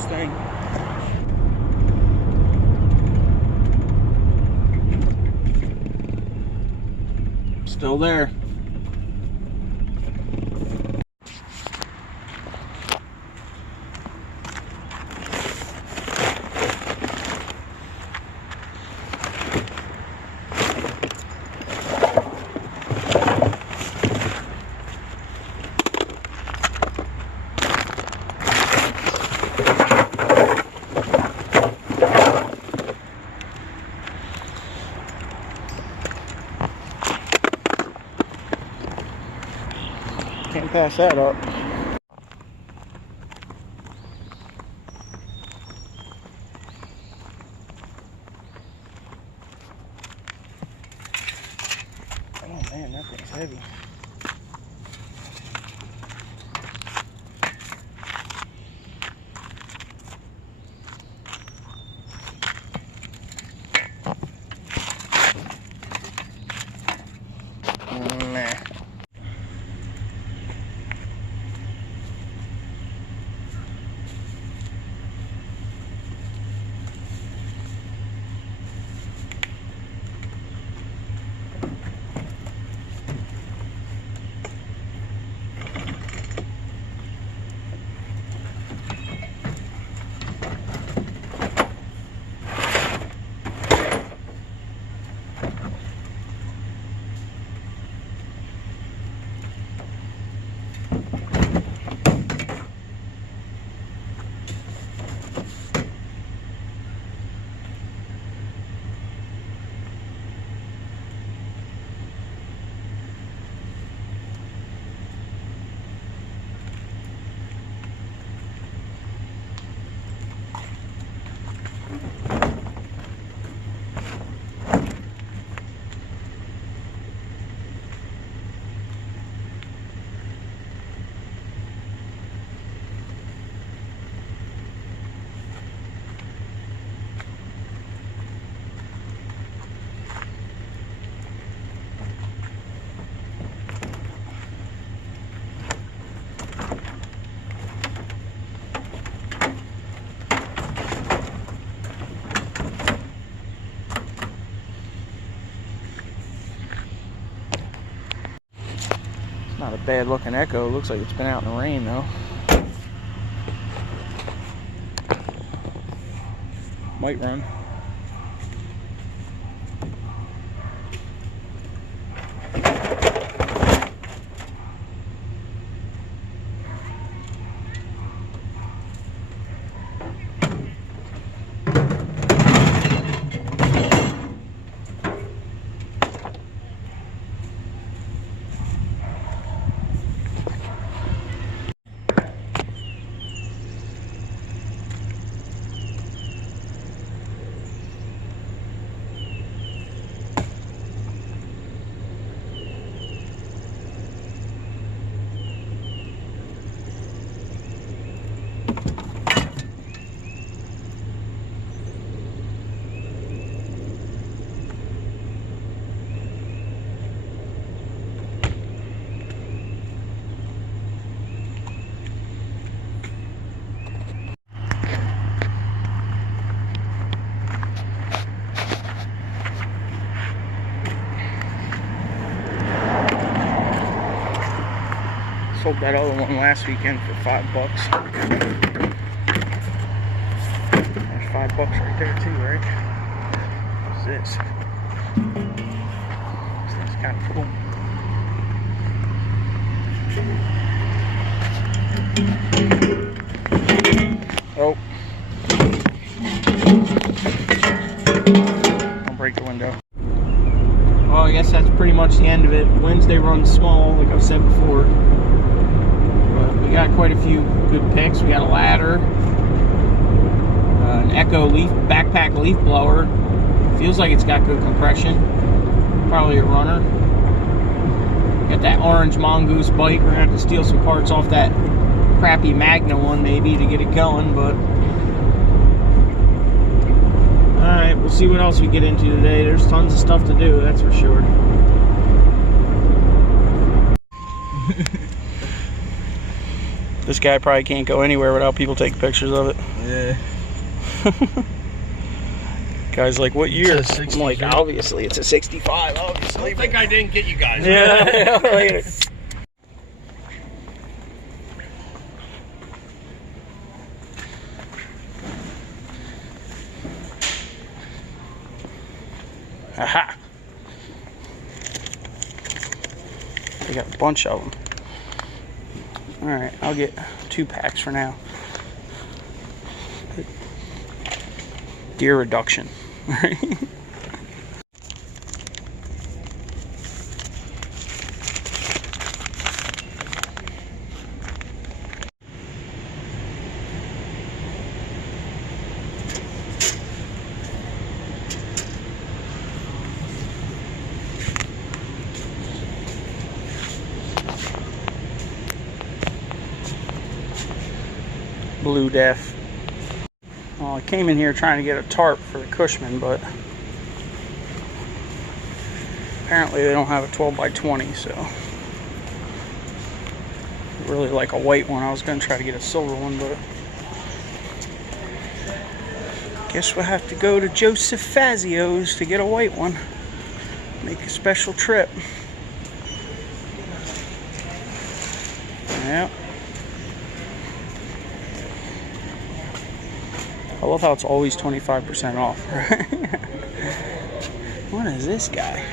this thing. Still there. Can't pass that up. Oh man, that thing's heavy. Nah. Not a bad looking Echo. Looks like it's been out in the rain though. Might run. Sold that other one last weekend for $5. There's $5 right there too, right? What's this? This thing's kind of cool. Oh. Don't break the window. Well, I guess that's pretty much the end of it. Wednesday runs small, like I've said before. We got quite a few good picks. We got a ladder, an Echo leaf backpack leaf blower. Feels like it's got good compression. Probably a runner. Got that orange Mongoose bike. We're gonna have to steal some parts off that crappy Magna one maybe to get it going. But all right, we'll see what else we get into today. There's tons of stuff to do, that's for sure. This guy probably can't go anywhere without people taking pictures of it. Yeah. Guy's like, what year? It's a I'm like, obviously, it's a 65, obviously. I think I didn't get you guys. Yeah, later. Aha! They got a bunch of them. Alright, I'll get 2 packs for now. Deer reduction. Blue Death. Well, I came in here trying to get a tarp for the Cushman, but apparently they don't have a 12x20, so I really like a white one. I was going to try to get a silver one, but guess we'll have to go to Joseph Fazio's to get a white one. Make a special trip. Yep. I love how it's always 25% off. What is this guy?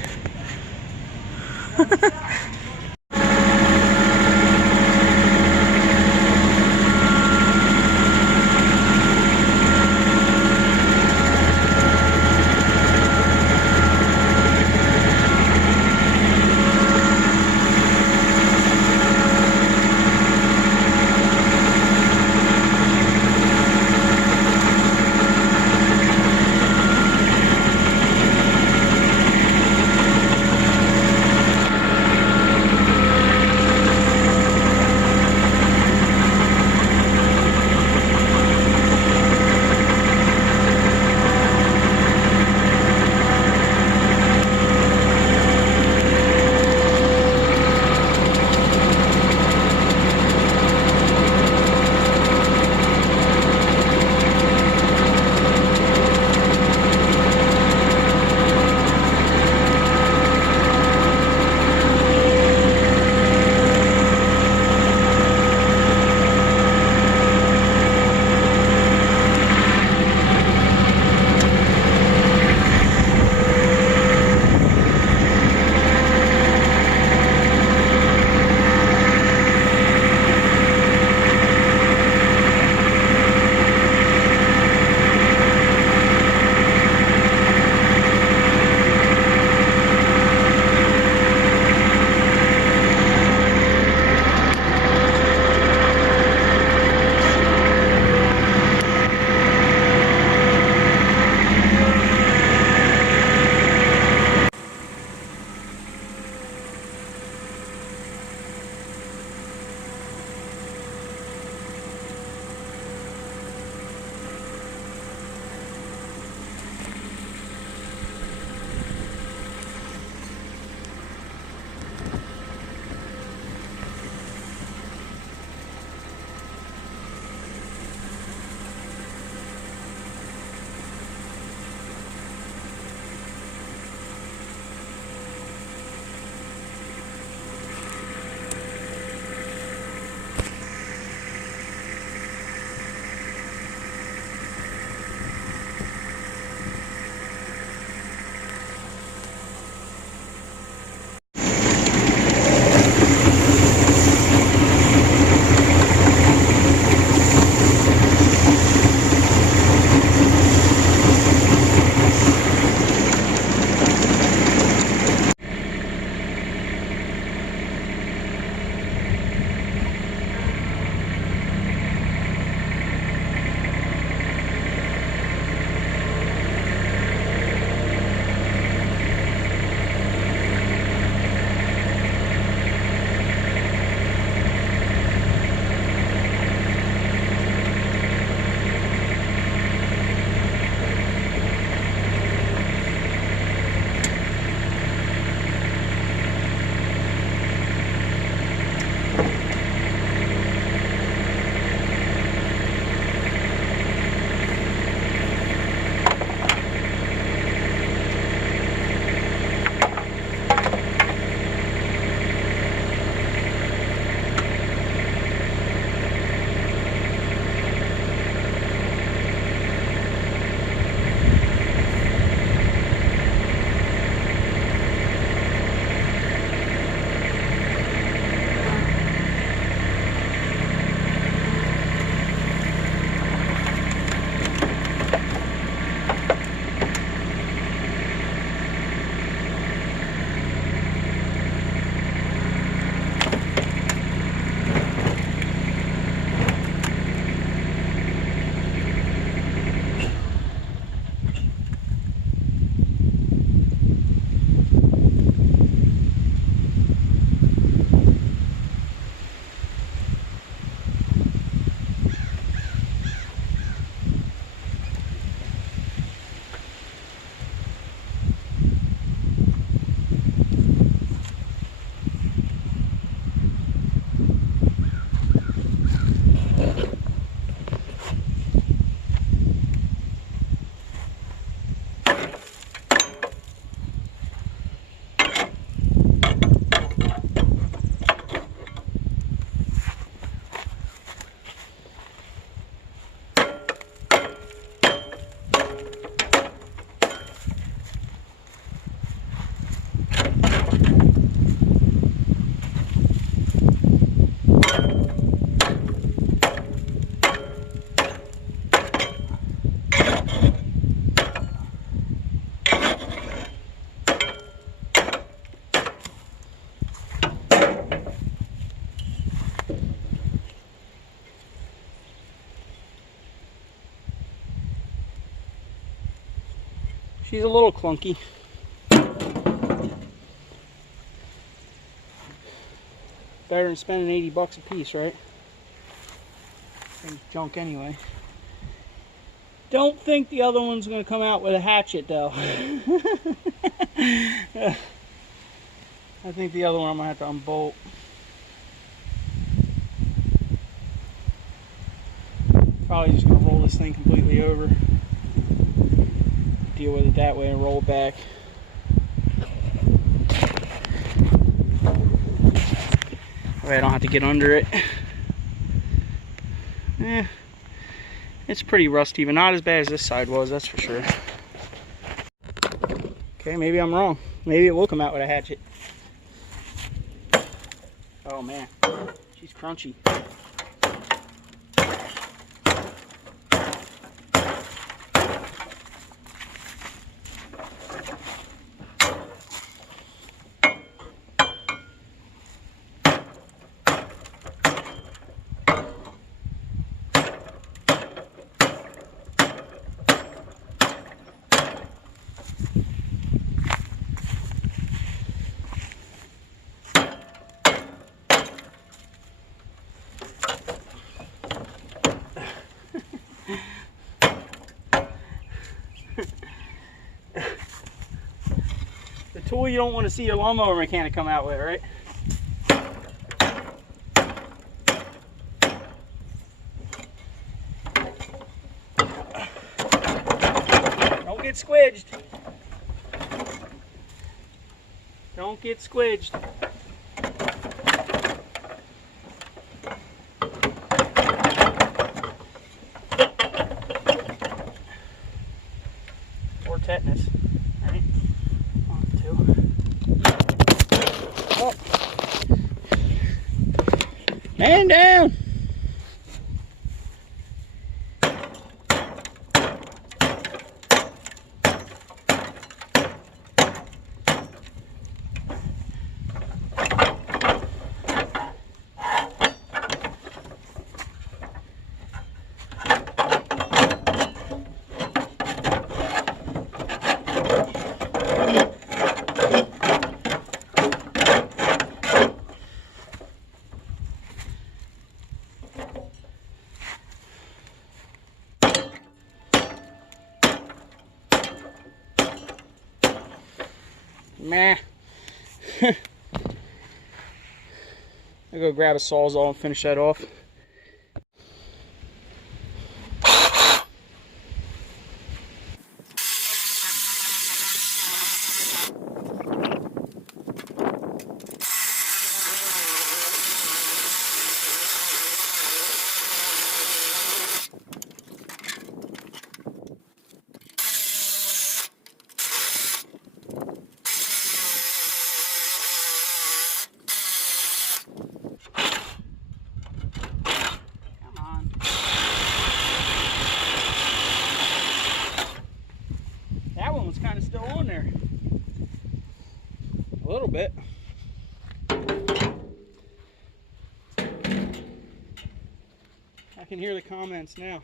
She's a little clunky. Better than spending 80 bucks a piece, right? Thing's junk anyway. Don't think the other one's gonna come out with a hatchet though. I think the other one I'm gonna have to unbolt. Probably just gonna roll this thing completely over. Deal with it that way and roll it back. That way I don't have to get under it. It's pretty rusty, but not as bad as this side was, that's for sure. Okay, maybe I'm wrong. Maybe it will come out with a hatchet. Oh man, she's crunchy. The tool you don't want to see your lawnmower mechanic come out with, right? Don't get squidged. Don't get squidged. Or tetanus. Right? Oh. Man down. Meh. I'll go grab a Sawzall and finish that off. One's kind of still on there. A little bit. I can hear the comments now.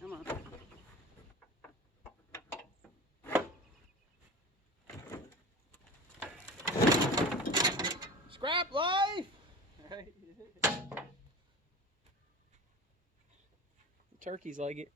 Come on. Scrap life! Right. Turkeys like it.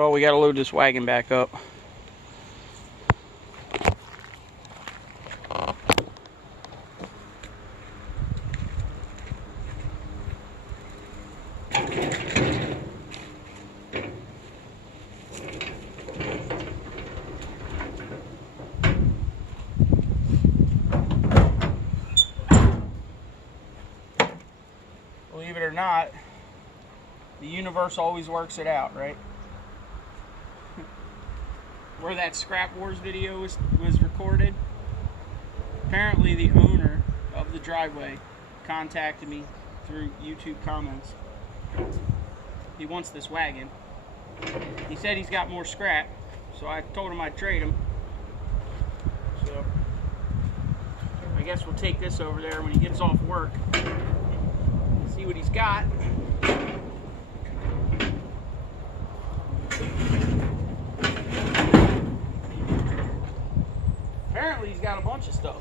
Oh, we gotta load this wagon back up. universe always works it out, right? Where that Scrap Wars video was recorded, apparently the owner of the driveway contacted me through YouTube comments. He wants this wagon. He said he's got more scrap, so I told him I'd trade him. So I guess we'll take this over there when he gets off work. See what he's got. Apparently he's got a bunch of stuff.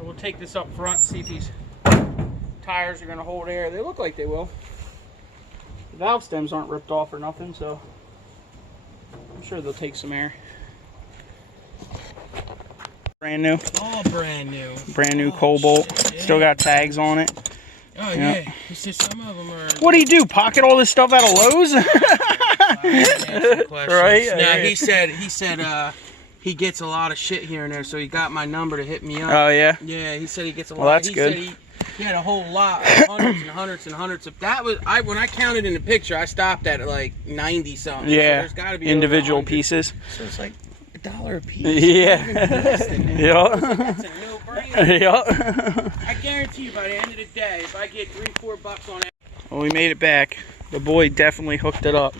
We'll take this up front, see if these tires are going to hold air. They look like they will. The valve stems aren't ripped off or nothing, so I'm sure they'll take some air. Brand new. All brand new. Brand new Cobalt. Shit, yeah. Still got tags on it. Oh yeah. He said some of them are. What do you do? Pocket all this stuff out of Lowe's? Right? Now he said he gets a lot of shit here and there, so he got my number to hit me up. Oh yeah. Yeah, he said he gets a lot. Well, that's he good. Said he had a whole lot, hundreds and hundreds and hundreds of. That was when I counted in the picture, I stopped at like 90 something. Yeah. So there's got to be individual over 100. pieces. So it's like $1 a piece. Yeah. Yeah. That's a no-brainer. Yeah. I guarantee you, by the end of the day, if I get $3-4 on it. Well, we made it back. The boy definitely hooked it up.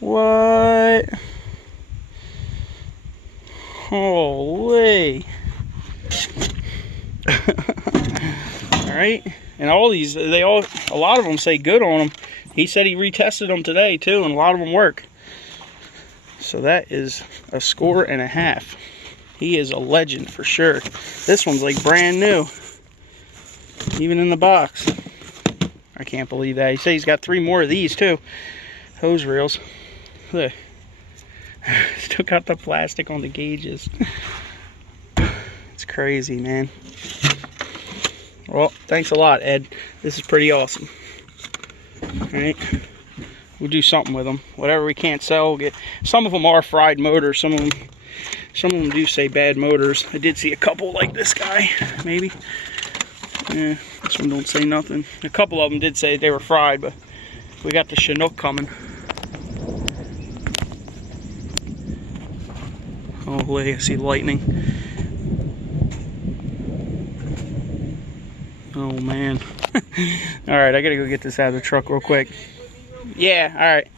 What? Holy. Alright. And all these, a lot of them say good on them. He said he retested them today too, and a lot of them work. So that is a score and a half. He is a legend for sure. This one's like brand new. Even in the box. I can't believe that. He said he's got 3 more of these too. Hose reels. Look. Still got the plastic on the gauges. It's crazy, man. Well, thanks a lot, Ed. This is pretty awesome. Alright. We'll do something with them. Whatever we can't sell, we'll get. Some of them are fried motors. Some of them do say bad motors. I did see a couple like this guy, maybe. Yeah, this one don't say nothing. A couple of them did say they were fried, but we got the Chinook coming. Oh, wait, I see lightning. Oh, man. Alright, I gotta go get this out of the truck real quick. Yeah, alright.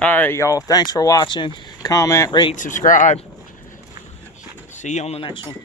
Alright, y'all. Thanks for watching. Comment, rate, subscribe. See you on the next one.